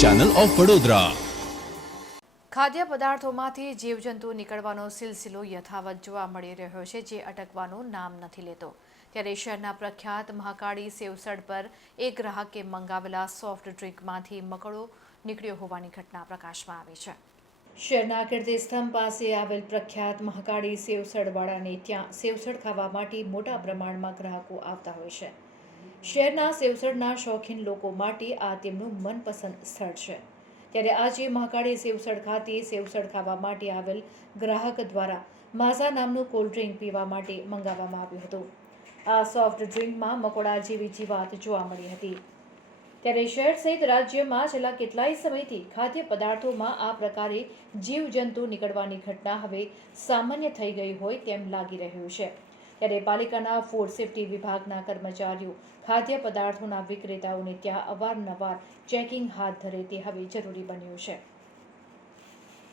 Channel of Vadodara ખાદ્ય પદાર્થોમાંથી જીવજંતુ નીકળવાનો સિલસિલો યથાવત જોવા મળી રહ્યો છે, જે અટકવાનું નામ નથી લેતો. ત્યારે શહેરના પ્રખ્યાત મહાકાળી સેવસડ પર એક ગ્રાહકે મંગાવેલા સોફ્ટ ડ્રિંકમાંથી મકડો નીકળ્યો હોવાની ઘટના પ્રકાશમાં આવી છે. શહેરના કીર્તિસ્તંભ પાસે આવેલ પ્રખ્યાત મહાકાળી સેવસડવાળાને ત્યાં, સેવસડ ખાવા માટે મોટા પ્રમાણમાં ગ્રાહકો આવતા હોય છે. શહેરના સેવસડના શોખીન લોકો માટે આ તેમનું મનપસંદ સ્થળ છે. ત્યારે આજે મહાકાળી સેવસડ ખાતે સેવસડ ખાવા માટે આવેલ ગ્રાહક દ્વારા માઝા નામનું કોલ્ડ ડ્રિંક પીવા માટે મંગાવવામાં આવ્યું હતું. આ સોફ્ટ ડ્રિંકમાં મકોડા જેવી જીવાત જોવા મળી હતી. ત્યારે શહેર સહિત રાજ્યમાં છેલ્લા કેટલાય સમયથી ખાદ્ય પદાર્થોમાં આ પ્રકારે જીવજંતુ નીકળવાની ઘટના હવે સામાન્ય થઈ ગઈ હોય તેમ લાગી રહ્યું છે. ત્યારે પાલિકાના ફૂડ સેફ્ટી વિભાગના કર્મચારીઓ, ખાદ્ય પદાર્થોના વિક્રેતાઓને ત્યાં અવારનવાર ચેકિંગ હાથ ધરે તે હવે જરૂરી બન્યું છે.